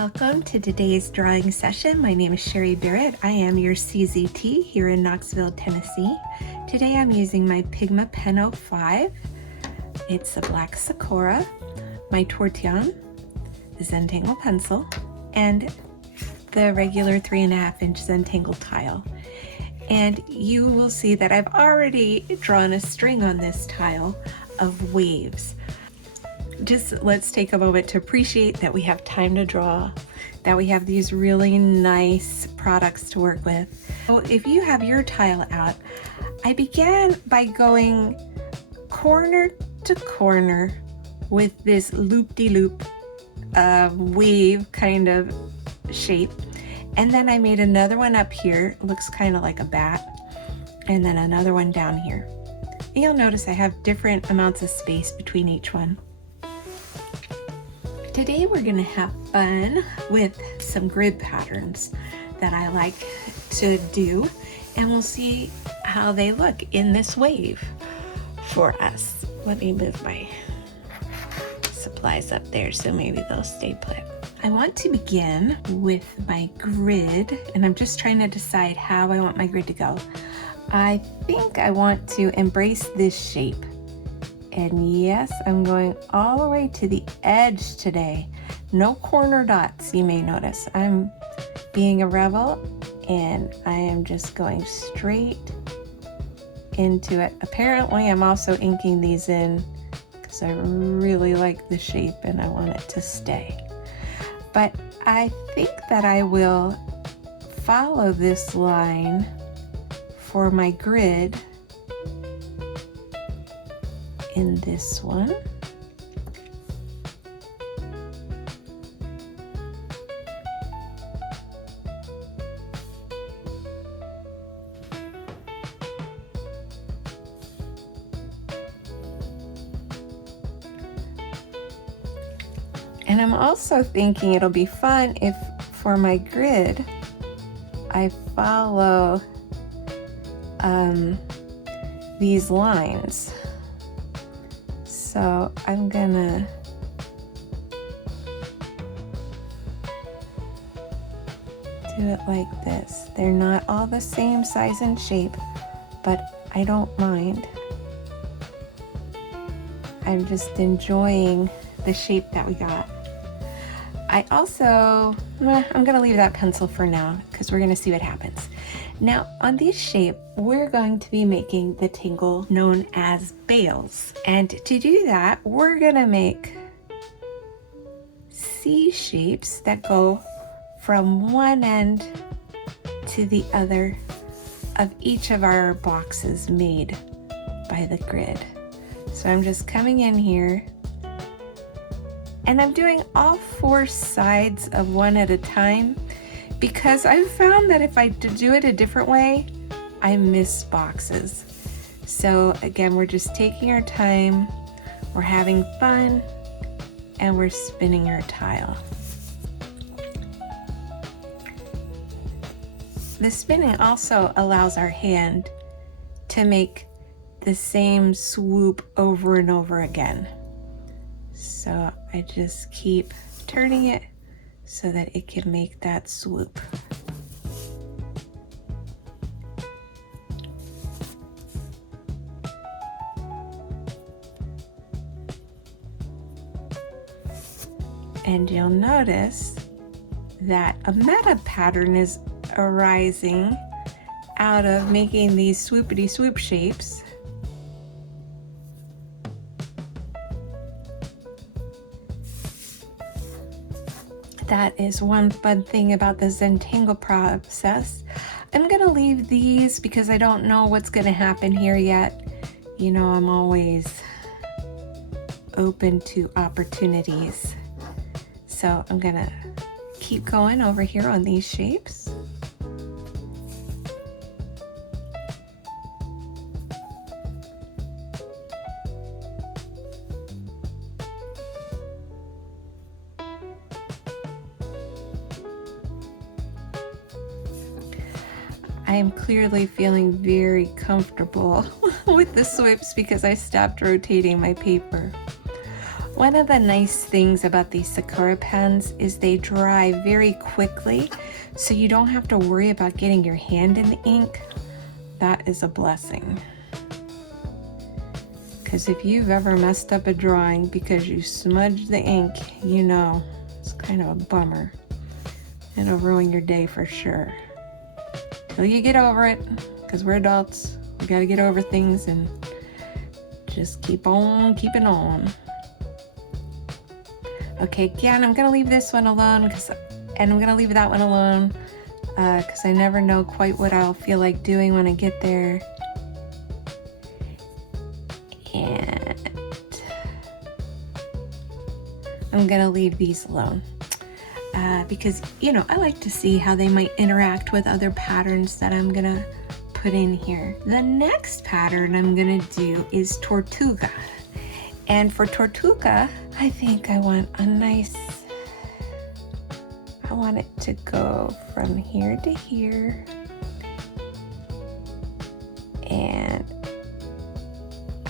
Welcome to today's drawing session. My name is Sherry Barrett. I am your CZT here in Knoxville, Tennessee. Today I'm using my Pigma Pen 05. It's a black Sakura, my Tortuca, the Zentangle pencil, and the regular 3.5-inch Zentangle tile. And you will see that I've already drawn a string on this tile of waves. Just let's take a moment to appreciate that we have time to draw, that we have these really nice products to work with. So if you have your tile out, I began by going corner to corner with this loop-de-loop wave kind of shape. And then I made another one up here, it looks kind of like a bat, and then another one down here. And you'll notice I have different amounts of space between each one. Today we're going to have fun with some grid patterns that I like to do, and we'll see how they look in this wave for us. Let me move my supplies up there so maybe they'll stay put. I want to begin with my grid, and I'm just trying to decide how I want my grid to go. I think I want to embrace this shape. And yes, I'm going all the way to the edge today. No corner dots, you may notice. I'm being a rebel and I am just going straight into it. Apparently, I'm also inking these in because I really like the shape and I want it to stay. But I think that I will follow this line for my grid in this one. And I'm also thinking it'll be fun if for my grid I follow these lines. So I'm gonna do it like this. They're not all the same size and shape, but I don't mind. I'm just enjoying the shape that we got. I also, I'm gonna leave that pencil for now because we're gonna see what happens. Now on this shape, we're going to be making the tangle known as Bales. And to do that, we're gonna make C shapes that go from one end to the other of each of our boxes made by the grid. So I'm just coming in here and I'm doing all 4 sides of one at a time because I've found that if I do it a different way, I miss boxes. So again, we're just taking our time, we're having fun, and we're spinning our tile. The spinning also allows our hand to make the same swoop over and over again. So I just keep turning it so that it can make that swoop. And you'll notice that a meta pattern is arising out of making these swoopity swoop shapes. That is one fun thing about the Zentangle process. I'm gonna leave these because I don't know what's gonna happen here yet. You know, I'm always open to opportunities. So I'm gonna keep going over here on these shapes. I am clearly feeling very comfortable with the swips because I stopped rotating my paper. One of the nice things about these Sakura pens is they dry very quickly, so you don't have to worry about getting your hand in the ink. That is a blessing. Because if you've ever messed up a drawing because you smudged the ink, you know, it's kind of a bummer. It'll ruin your day for sure. Till you get over it, because we're adults, we gotta get over things and just keep on keeping on. Okay, again, I'm gonna leave this one alone, and I'm gonna leave that one alone, because I never know quite what I'll feel like doing when I get there. And I'm gonna leave these alone because, you know, I like to see how they might interact with other patterns that I'm gonna put in here. The next pattern I'm gonna do is Tortuca. And for Tortuca, I think I want I want it to go from here to here. And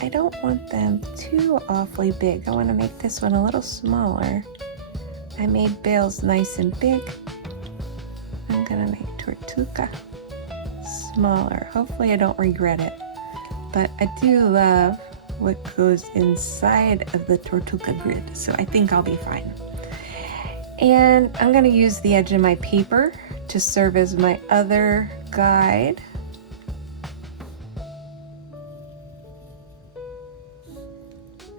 I don't want them too awfully big. I want to make this one a little smaller. I made Bales nice and big. I'm gonna make Tortuca smaller. Hopefully I don't regret it. But I do love what goes inside of the Tortuca grid, so I think I'll be fine. And I'm gonna use the edge of my paper to serve as my other guide.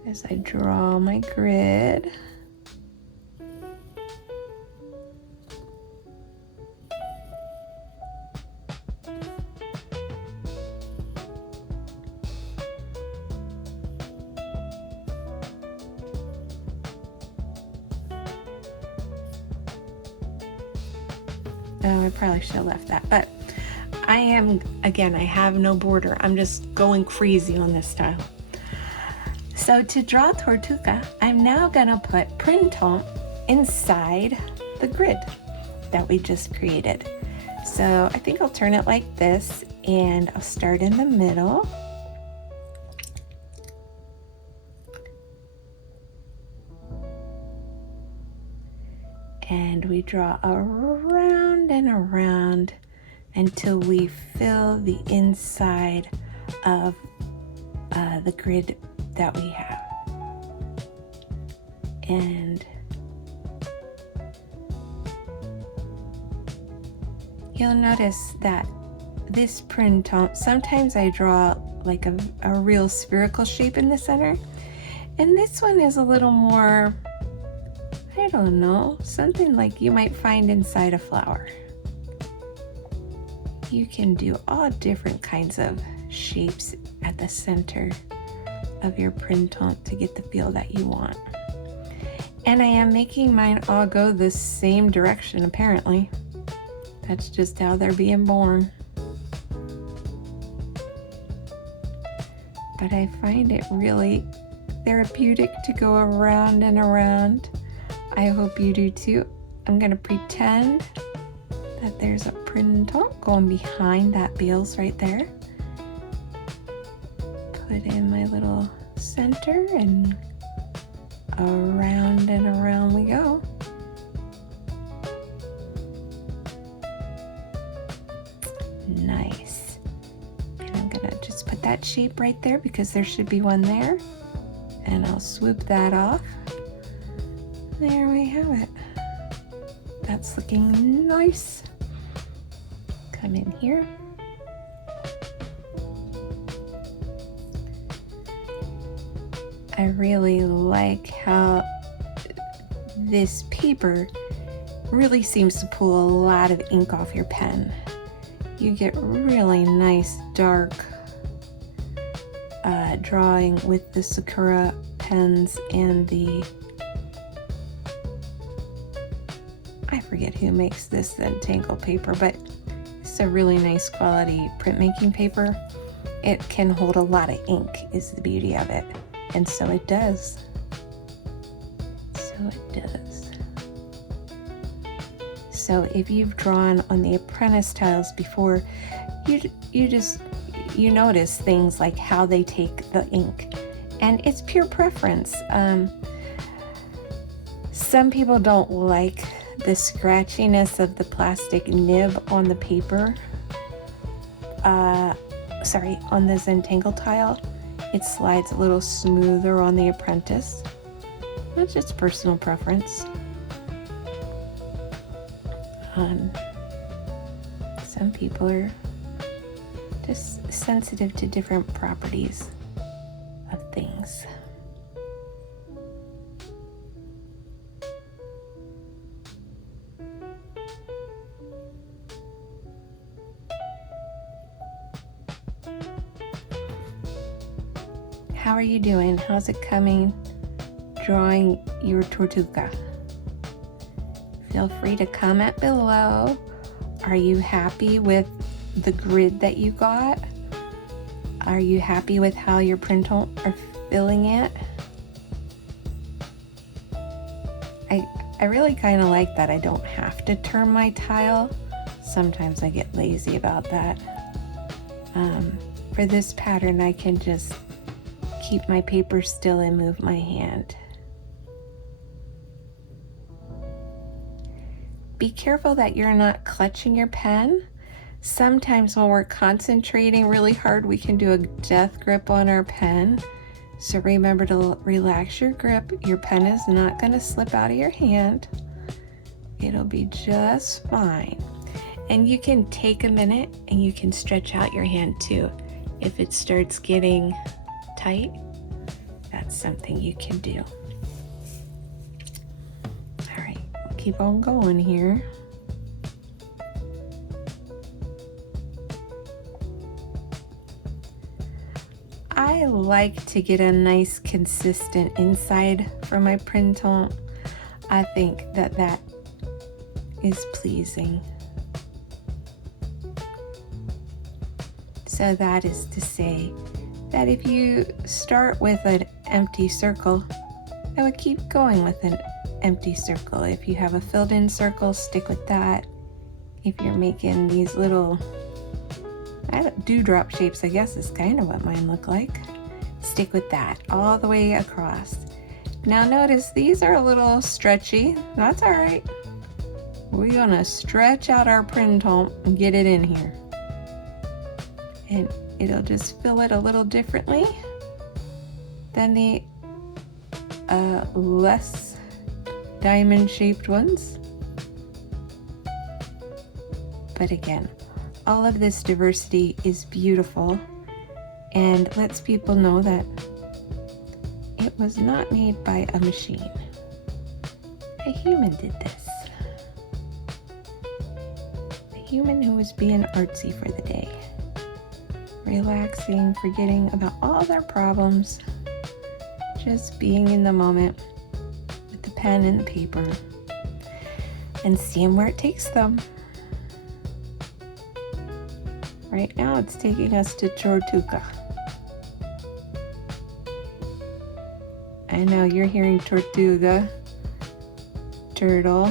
As I draw my grid. Oh, I probably should have left that, but I have no border. I'm just going crazy on this style. So to draw Tortuca, I'm now gonna put printemps inside the grid that we just created. So I think I'll turn it like this, and I'll start in the middle. And we draw around and around until we fill the inside of the grid that we have. And you'll notice that this printemps, sometimes I draw like a real spherical shape in the center, and this one is a little more, I don't know, something like you might find inside a flower. You can do all different kinds of shapes at the center of your printemps to get the feel that you want. And I am making mine all go the same direction, apparently. That's just how they're being born. But I find it really therapeutic to go around and around. I hope you do too. I'm gonna pretend that there's a printemps going behind that Bales right there. Put in my little center, and around and around we go. Nice. And I'm gonna just put that shape right there because there should be one there. And I'll swoop that off. There we have it. That's looking nice. Come in here. I really like how this paper really seems to pull a lot of ink off your pen. You get really nice dark drawing with the Sakura pens and the, I forget who makes this Zentangle paper, but it's a really nice quality printmaking paper. It can hold a lot of ink is the beauty of it. And so it does. So it does. So if you've drawn on the apprentice tiles before, you notice things like how they take the ink, and it's pure preference. Some people don't like the scratchiness of the plastic nib on the paper. On the Zentangle tile. It slides a little smoother on the apprentice. That's just personal preference. Some people are just sensitive to different properties of things. How are you doing? How's it coming drawing your Tortuca? Feel free to comment below. Are you happy with the grid that you got? Are you happy with how your printer are filling it? I really kind of like that I don't have to turn my tile. Sometimes I get lazy about that. For this pattern, I can just keep my paper still and move my hand. Be careful that you're not clutching your pen. Sometimes when we're concentrating really hard, we can do a death grip on our pen. So remember to relax your grip. Your pen is not going to slip out of your hand. It'll be just fine. And you can take a minute and you can stretch out your hand too. If it starts getting tight, that's something you can do. All right, we'll keep on going here. I like to get a nice consistent inside for my printer. I think that is pleasing. So that is to say that if you start with an empty circle, I would keep going with an empty circle. If you have a filled in circle, stick with that. If you're making these little dewdrop shapes, I guess is kind of what mine look like, stick with that all the way across. Now notice these are a little stretchy. That's all right. We're gonna stretch out our printer and get it in here. And it'll just fill it a little differently than the less diamond shaped ones. But again, all of this diversity is beautiful and lets people know that it was not made by a machine. A human did this. A human who was being artsy for the day. Relaxing, forgetting about all their problems, just being in the moment with the pen and the paper and seeing where it takes them. Right now it's taking us to Tortuca. I know you're hearing Tortuga, turtle,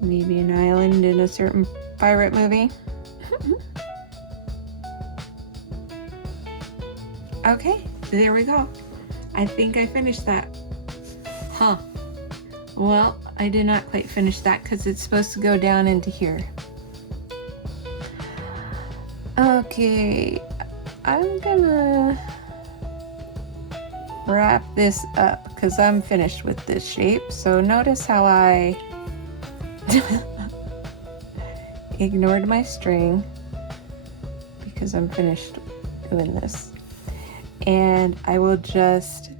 maybe an island in a certain pirate movie. Okay, there we go. I think I finished that. Huh. Well, I did not quite finish that because it's supposed to go down into here. Okay, I'm gonna wrap this up because I'm finished with this shape. So notice how I ignored my string because I'm finished doing this. And I will just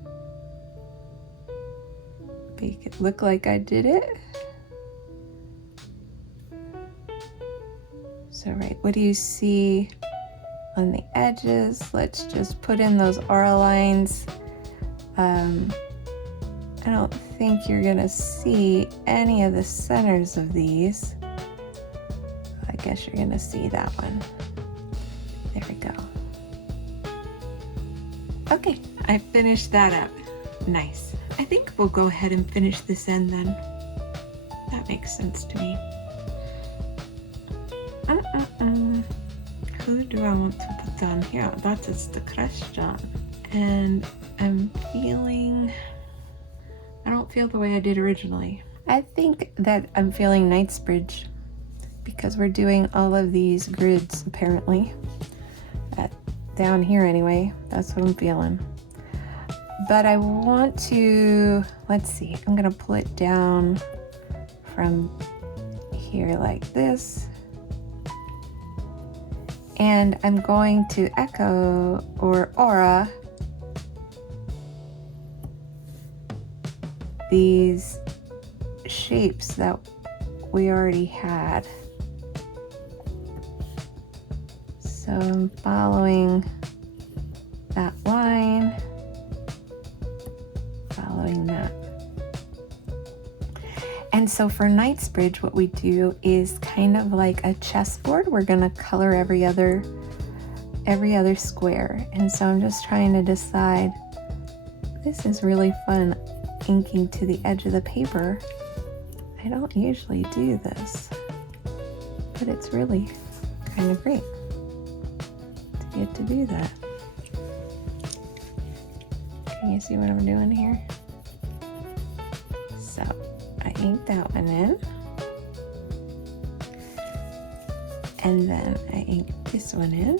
make it look like I did it. So right, what do you see on the edges? Let's just put in those R lines. I don't think you're gonna see any of the centers of these. I guess you're gonna see that one. There we go. Okay, I finished that up. Nice. I think we'll go ahead and finish this end then. That makes sense to me. Who do I want to put down here? That is the question. And I don't feel the way I did originally. I think that I'm feeling Knightsbridge because we're doing all of these grids apparently. Down here anyway, that's what I'm feeling. But I want to, let's see, I'm gonna pull it down from here like this. And I'm going to echo or aura these shapes that we already had. So I'm following that line, following that. And so for Knightsbridge, what we do is kind of like a chessboard. We're gonna color every other square. And so I'm just trying to decide, this is really fun inking to the edge of the paper. I don't usually do this, but it's really kind of great to get to do that. Can you see what I'm doing here? So I ink that one in, and then I ink this one in.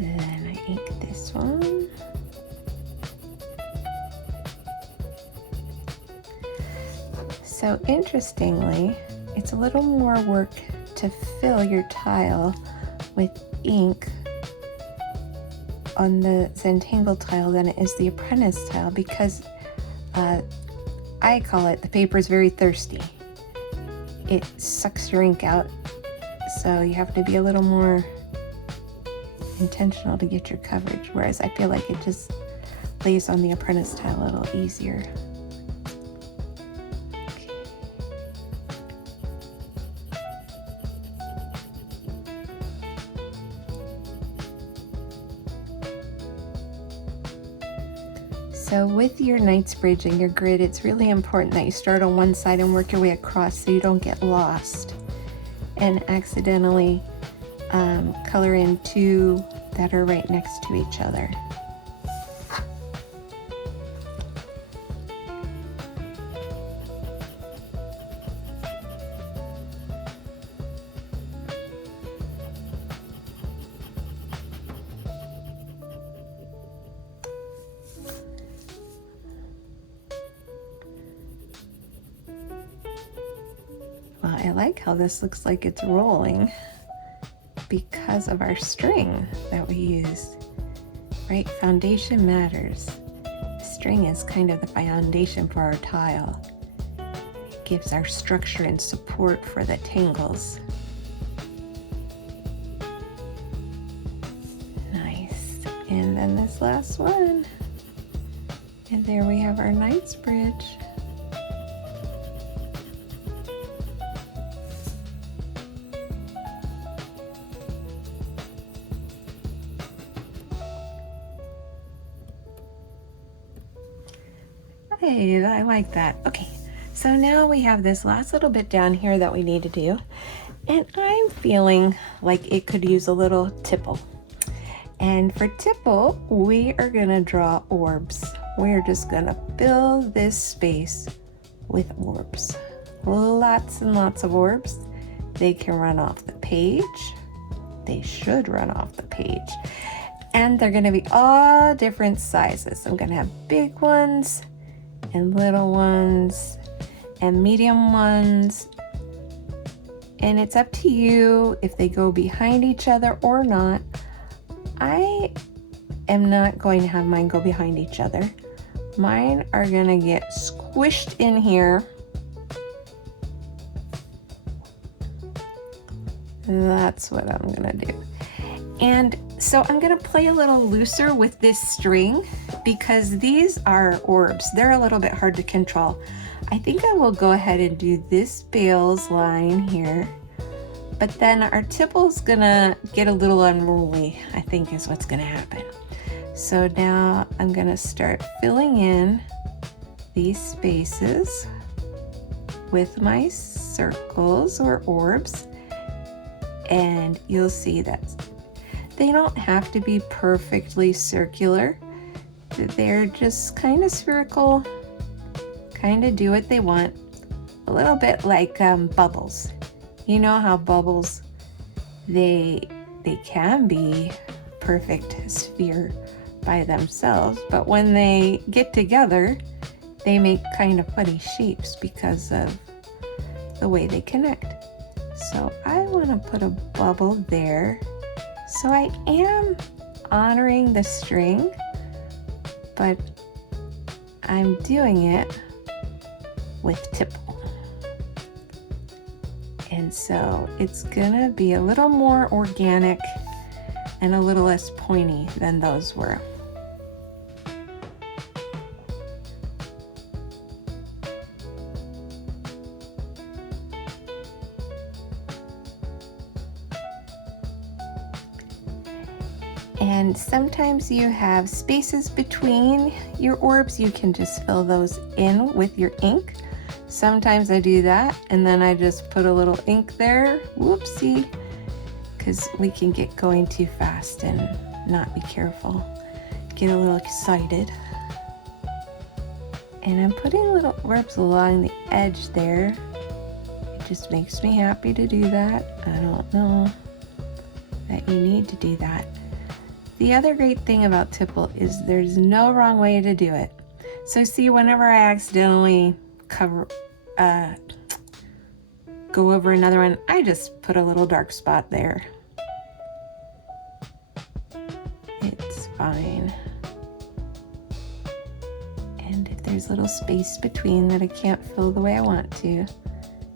And I ink this one. So interestingly, it's a little more work to fill your tile with ink on the Zentangle tile than it is the apprentice tile, because I call it, the paper is very thirsty. It sucks your ink out, so you have to be a little more intentional to get your coverage, whereas I feel like it just lays on the apprentice tile a little easier. So with your Knightsbridge and your grid, it's really important that you start on one side and work your way across so you don't get lost and accidentally color in two that are right next to each other. Well, I like how this looks like it's rolling because of our string that we used, right? Foundation matters. String is kind of the foundation for our tile. It gives our structure and support for the tangles. Nice. And then this last one. And there we have our Knightsbridge. Hey, I like that. Okay, so now we have this last little bit down here that we need to do, and I'm feeling like it could use a little tipple. And for tipple, we are gonna draw orbs. We're just gonna fill this space with orbs. Lots and lots of orbs. They can run off the page. They should run off the page. And they're gonna be all different sizes. I'm gonna have big ones, and little ones, and medium ones, and it's up to you if they go behind each other or not. I am not going to have mine go behind each other. Mine are gonna get squished in here. That's what I'm gonna do. And so I'm gonna play a little looser with this string because these are orbs. They're a little bit hard to control. I think I will go ahead and do this Bales line here, but then our tipple's gonna get a little unruly, I think is what's gonna happen. So now I'm gonna start filling in these spaces with my circles or orbs, and you'll see that they don't have to be perfectly circular. They're just kind of spherical, kind of do what they want. A little bit like bubbles. You know how bubbles, they can be perfect sphere by themselves, but when they get together, they make kind of funny shapes because of the way they connect. So I want to put a bubble there. So I am honoring the string, but I'm doing it with tipple. And so it's gonna be a little more organic and a little less pointy than those were. And sometimes you have spaces between your orbs. You can just fill those in with your ink. Sometimes I do that and then I just put a little ink there. Whoopsie, because we can get going too fast and not be careful. Get a little excited. And I'm putting little orbs along the edge there. It just makes me happy to do that. I don't know that you need to do that. The other great thing about tipple is there's no wrong way to do it. So see, whenever I accidentally go over another one, I just put a little dark spot there. It's fine. And if there's little space between that I can't fill the way I want to,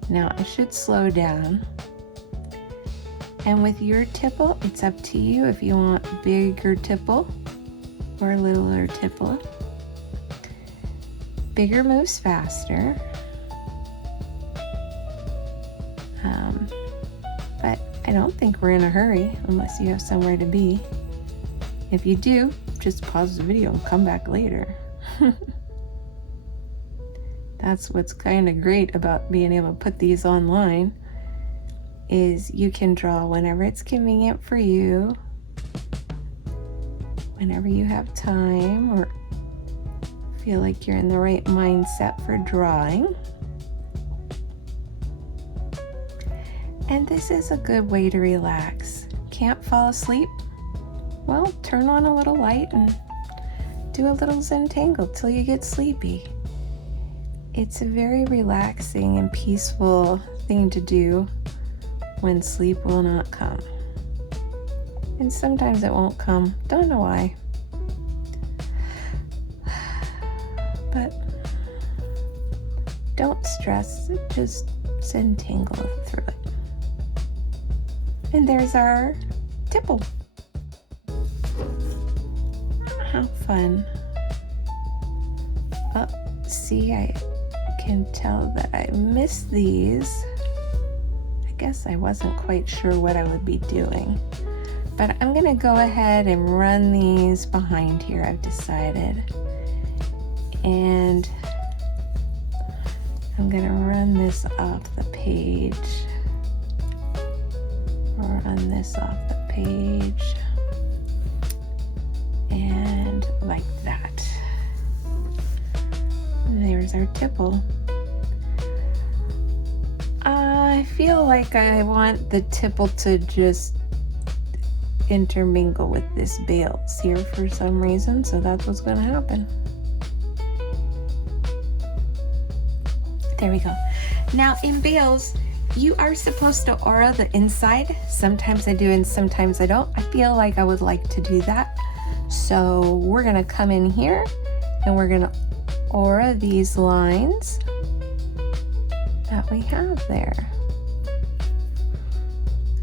now I should slow down. And with your tipple, it's up to you if you want bigger tipple or littler tipple. Bigger moves faster. But I don't think we're in a hurry unless you have somewhere to be. If you do, just pause the video and come back later. That's what's kind of great about being able to put these online, is you can draw whenever it's convenient for you, whenever you have time or feel like you're in the right mindset for drawing. And this is a good way to relax. Can't fall asleep? Well, turn on a little light and do a little Zentangle till you get sleepy. It's a very relaxing and peaceful thing to do when sleep will not come. And sometimes it won't come. Don't know why. But don't stress, just Zentangle through it. And there's our tipple. How fun. Oh, see, I can tell that I missed these. I guess I wasn't quite sure what I would be doing. But I'm gonna go ahead and run these behind here, I've decided. And I'm gonna run this off the page. Run this off the page. And like that. There's our tipple. I feel like I want the tipple to just intermingle with this Bales here for some reason, so that's what's going to happen. There we go. Now in Bales, you are supposed to aura the inside. Sometimes I do and sometimes I don't. I feel like I would like to do that. So we're going to come in here and we're going to aura these lines that we have there.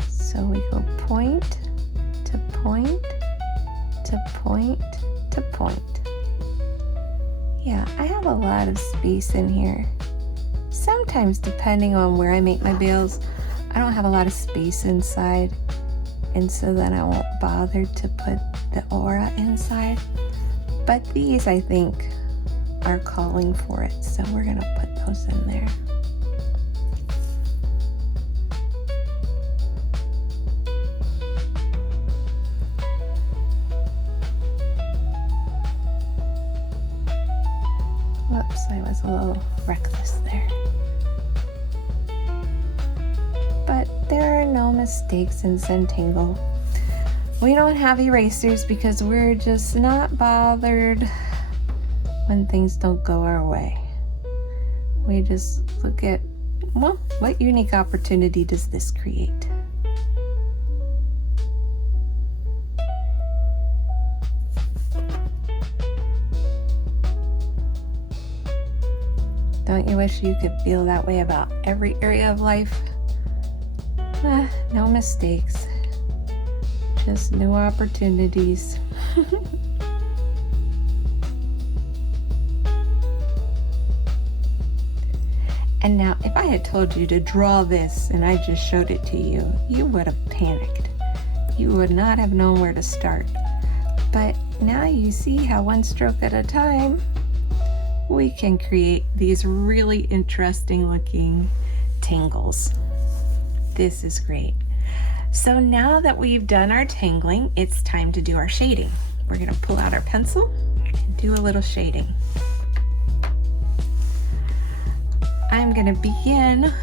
So we go point to point to point to point. Yeah, I have a lot of space in here. Sometimes, depending on where I make my Bales, I don't have a lot of space inside. and so then I won't bother to put the aura inside. But these, I think, are calling for it, so we're gonna put those in there. Whoops, I was a little reckless there. But there are no mistakes in Zentangle. We don't have erasers because we're just not bothered when things don't go our way. We just look at, well, what unique opportunity does this create? Don't you wish you could feel that way about every area of life? No mistakes, just new opportunities. And now, if I had told you to draw this and I just showed it to you, you would have panicked. You would not have known where to start. But now you see how one stroke at a time, we can create these really interesting looking tangles. This is great. So now that we've done our tangling, it's time to do our shading. We're gonna pull out our pencil and do a little shading. I'm gonna begin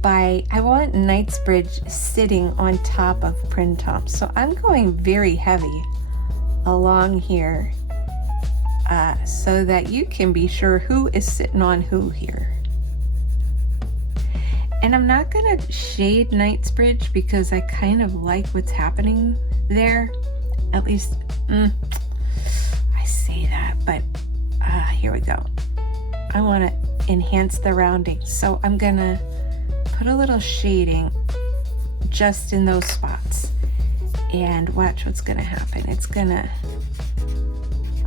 by, I want Knightsbridge sitting on top of Printemps. So I'm going very heavy along here so that you can be sure who is sitting on who here. And I'm not gonna shade Knightsbridge because I kind of like what's happening there. At least, I say that, but here we go. I wanna enhance the rounding. So I'm gonna put a little shading just in those spots. And watch what's gonna happen. It's gonna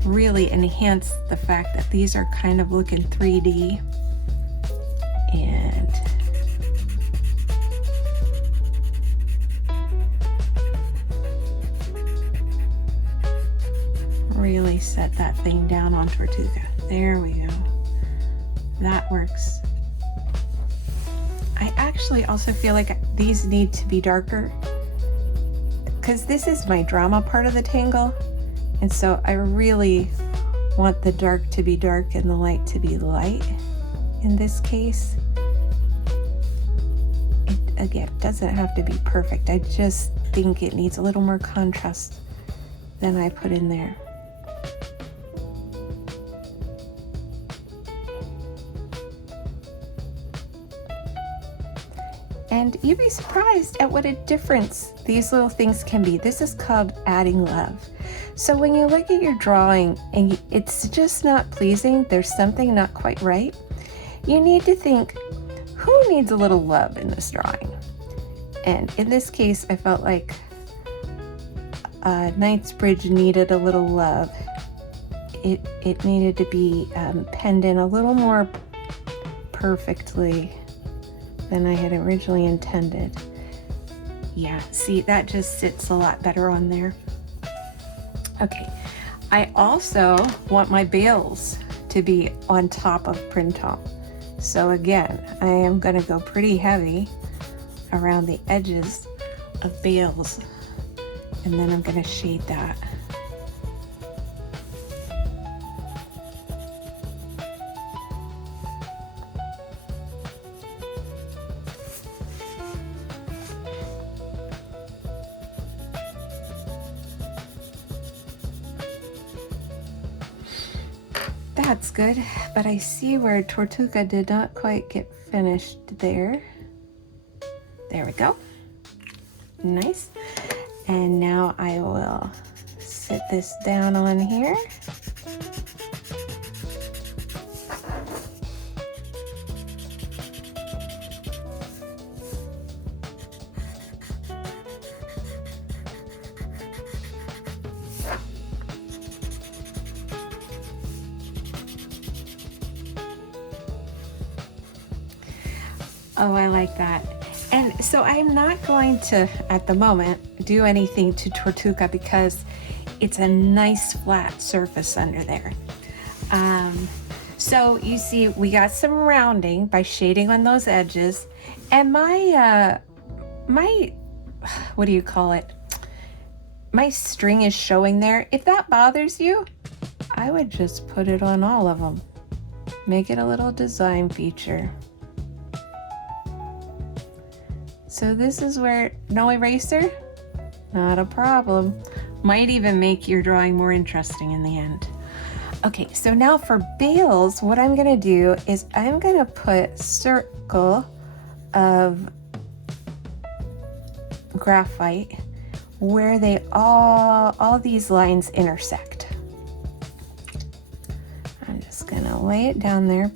really enhance the fact that these are kind of looking 3D. And really set that thing down on Tortuca. There we go. That works. I actually also feel like these need to be darker because this is my drama part of the tangle. And so I really want the dark to be dark and the light to be light in this case. It, again, doesn't have to be perfect. I just think it needs a little more contrast than I put in there. And you'd be surprised at what a difference these little things can be. This is called adding love. So when you look at your drawing and it's just not pleasing, there's something not quite right, you need to think, who needs a little love in this drawing? And in this case, I felt like Knightsbridge needed a little love. It needed to be penned in a little more perfectly than I had originally intended. Yeah, see, that just sits a lot better on there. Okay, I also want my Bales to be on top of Printemps. So again, I am gonna go pretty heavy around the edges of Bales, and then I'm gonna shade that. That's good, but I see where Tortuca did not quite get finished there. There we go. Nice. And now I will sit this down on here. Oh, I like that. And so I'm not going to, at the moment, do anything to Tortuca because it's a nice flat surface under there. So you see, we got some rounding by shading on those edges, and my what do you call it? My string is showing there. If that bothers you, I would just put it on all of them. Make it a little design feature. So this is where, no eraser? Not a problem. Might even make your drawing more interesting in the end. Okay, so now for Bales, what I'm gonna do is I'm gonna put circle of graphite where they all these lines intersect. I'm just gonna lay it down there.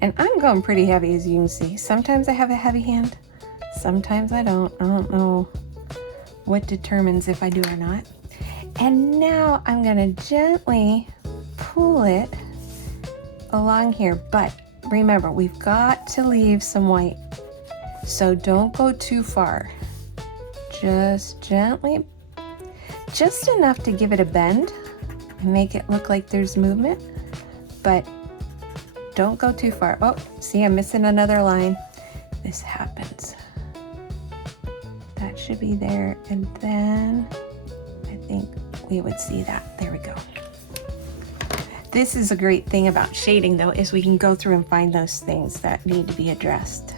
And I'm going pretty heavy, as you can see. Sometimes I have a heavy hand, sometimes I don't. I don't know what determines if I do or not. And now I'm gonna gently pull it along here, but remember, we've got to leave some white, so don't go too far. Just gently, just enough to give it a bend and make it look like there's movement, but don't go too far. Oh, see, I'm missing another line. This happens. That should be there, and then I think we would see that. There we go. This is a great thing about shading, though, is we can go through and find those things that need to be addressed.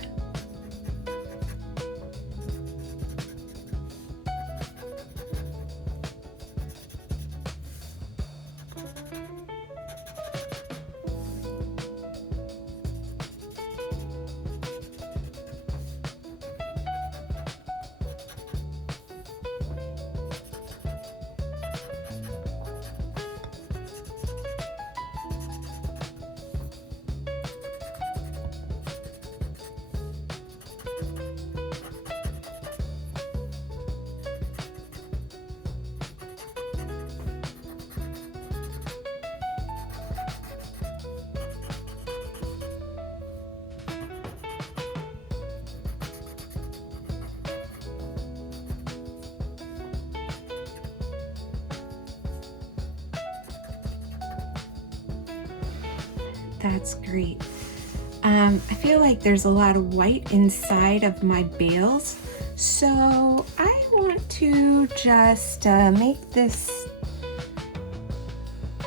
That's great. I feel like there's a lot of white inside of my bales, so I want to just make this.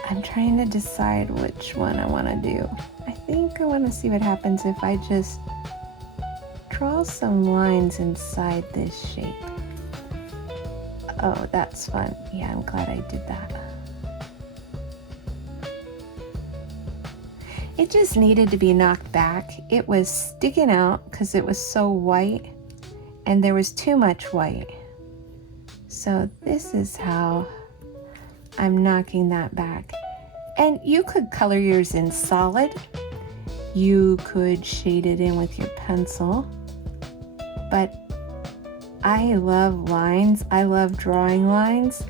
I'm trying to decide which one I want to do. I think I want to see what happens if I just draw some lines inside this shape. Oh, that's fun. Yeah, I'm glad I did that. It just needed to be knocked back. It was sticking out because it was so white and there was too much white. So this is how I'm knocking that back. And you could color yours in solid. You could shade it in with your pencil. But I love lines. I love drawing lines.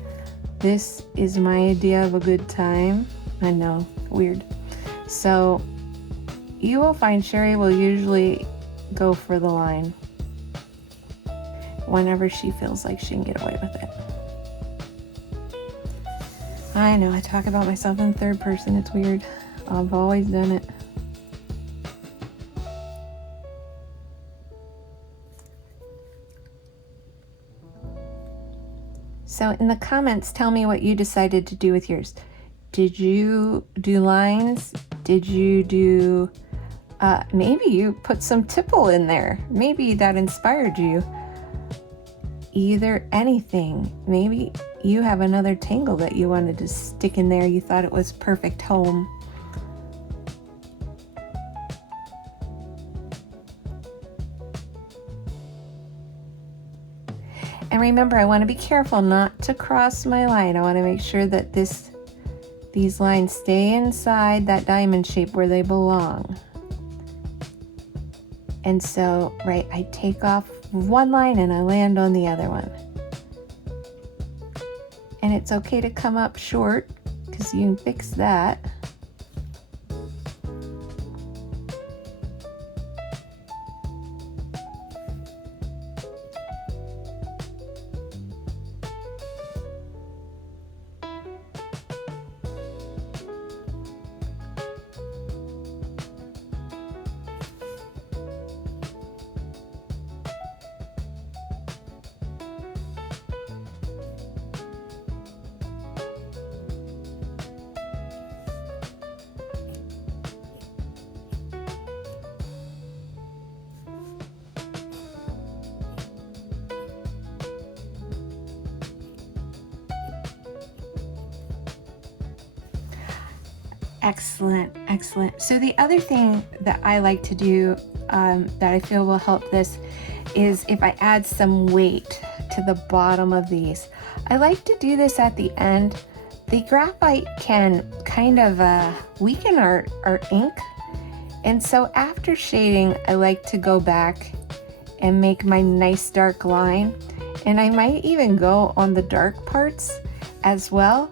This is my idea of a good time. I know, weird. So you will find Sherry will usually go for the line whenever she feels like she can get away with it. I know, I talk about myself in third person. It's weird. I've always done it. So in the comments, tell me what you decided to do with yours. Did you do lines? Did you do, maybe you put some tipple in there. Maybe that inspired you. Either anything. Maybe you have another tangle that you wanted to stick in there. You thought it was perfect home. And remember, I want to be careful not to cross my line. I want to make sure that these lines stay inside that diamond shape where they belong. And so, right, I take off one line and I land on the other one. And it's okay to come up short because you can fix that. Excellent, excellent. So the other thing that I like to do that I feel will help this is if I add some weight to the bottom of these. I like to do this at the end. The graphite can kind of weaken our ink. And so after shading, I like to go back and make my nice dark line. And I might even go on the dark parts as well,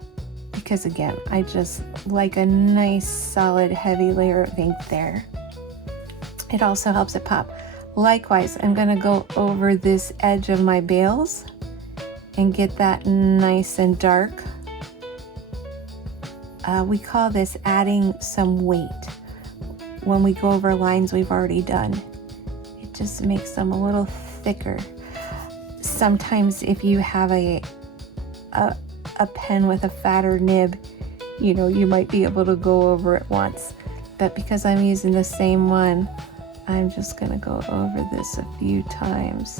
because again, I just like a nice solid heavy layer of ink there. It also helps it pop. Likewise, I'm gonna go over this edge of my Bales and get that nice and dark. We call this adding some weight when we go over lines we've already done. It just makes them a little thicker. Sometimes if you have a pen with a fatter nib, you know, you might be able to go over it once. But because I'm using the same one, I'm just gonna go over this a few times.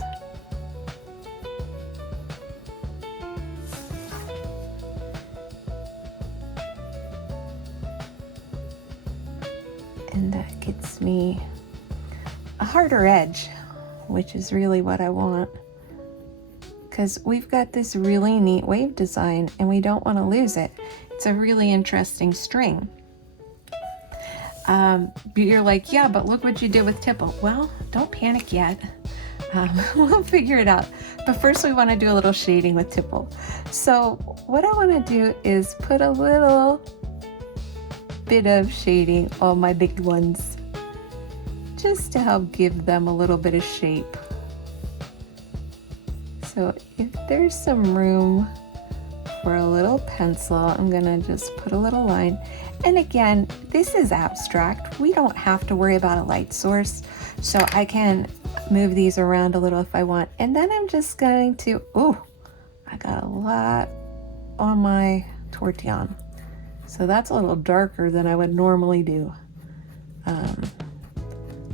And that gets me a harder edge, which is really what I want. Because we've got this really neat wave design and we don't want to lose it. It's a really interesting string. You're like, yeah, but look what you did with Tipple. Well, don't panic yet. We'll figure it out. But first we want to do a little shading with Tipple. So what I want to do is put a little bit of shading on my big ones, just to help give them a little bit of shape. So if there's some room for a little pencil, I'm gonna just put a little line. And again, this is abstract. We don't have to worry about a light source. So I can move these around a little if I want. And then I'm just going to, oh, I got a lot on my tortillon. So that's a little darker than I would normally do.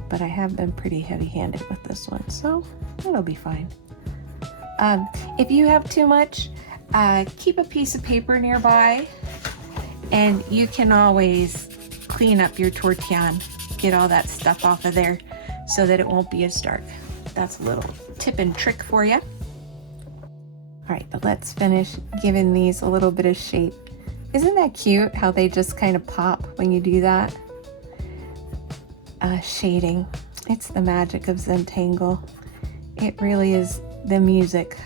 But I have been pretty heavy-handed with this one, so it'll be fine. If you have too much, keep a piece of paper nearby, and you can always clean up your tortillon, get all that stuff off of there so that it won't be as dark. That's a little tip and trick for you. All right, but let's finish giving these a little bit of shape. Isn't that cute how they just kind of pop when you do that? Shading, it's the magic of Zentangle. It really is the music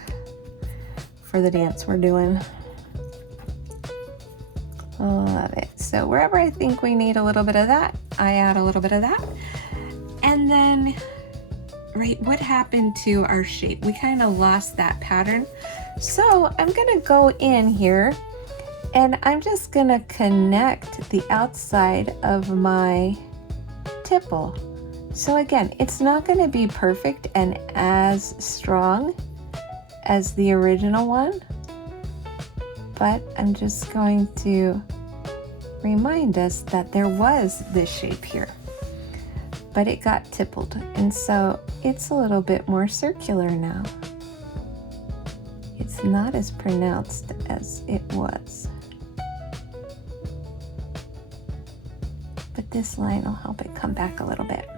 for the dance we're doing. Love it. So wherever I think we need a little bit of that, I add a little bit of that. And then, right, what happened to our shape? We kind of lost that pattern. So I'm gonna go in here and I'm just gonna connect the outside of my tipple. So again, it's not gonna be perfect and as strong as the original one, but I'm just going to remind us that there was this shape here, but it got tippled, and so it's a little bit more circular now. It's not as pronounced as it was. But this line will help it come back a little bit.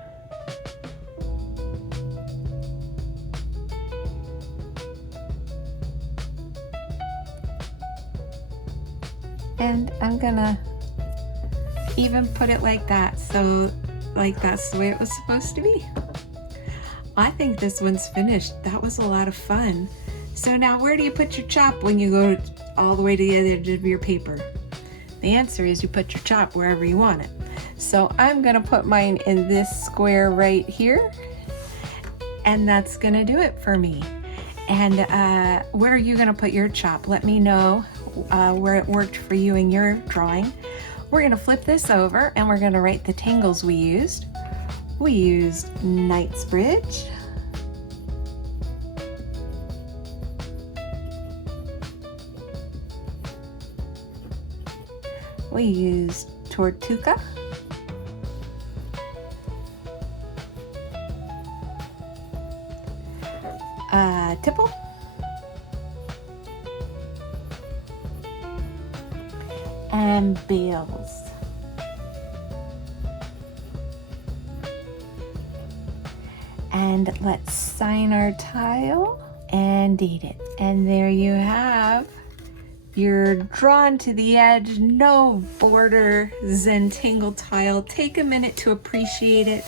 And I'm gonna even put it like that, so like that's the way it was supposed to be. I think this one's finished. That was a lot of fun. So now where do you put your chop when you go all the way to the edge of your paper? The answer is you put your chop wherever you want it. So I'm gonna put mine in this square right here, and that's gonna do it for me. And where are you gonna put your chop? Let me know where it worked for you in your drawing. We're gonna flip this over and we're gonna write the tangles we used. We used Knightsbridge. We used Tortuca. Tipple. And Bales. And let's sign our tile and date it. And there you have your drawn to the edge, no border Zentangle tile. Take a minute to appreciate it.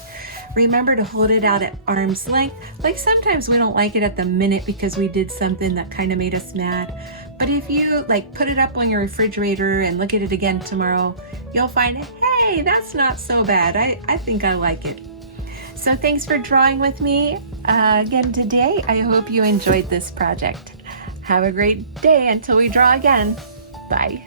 Remember to hold it out at arm's length. Like sometimes we don't like it at the minute because we did something that kind of made us mad. But if you like put it up on your refrigerator and look at it again tomorrow, you'll find, hey, that's not so bad. I think I like it. So thanks for drawing with me again today. I hope you enjoyed this project. Have a great day until we draw again. Bye.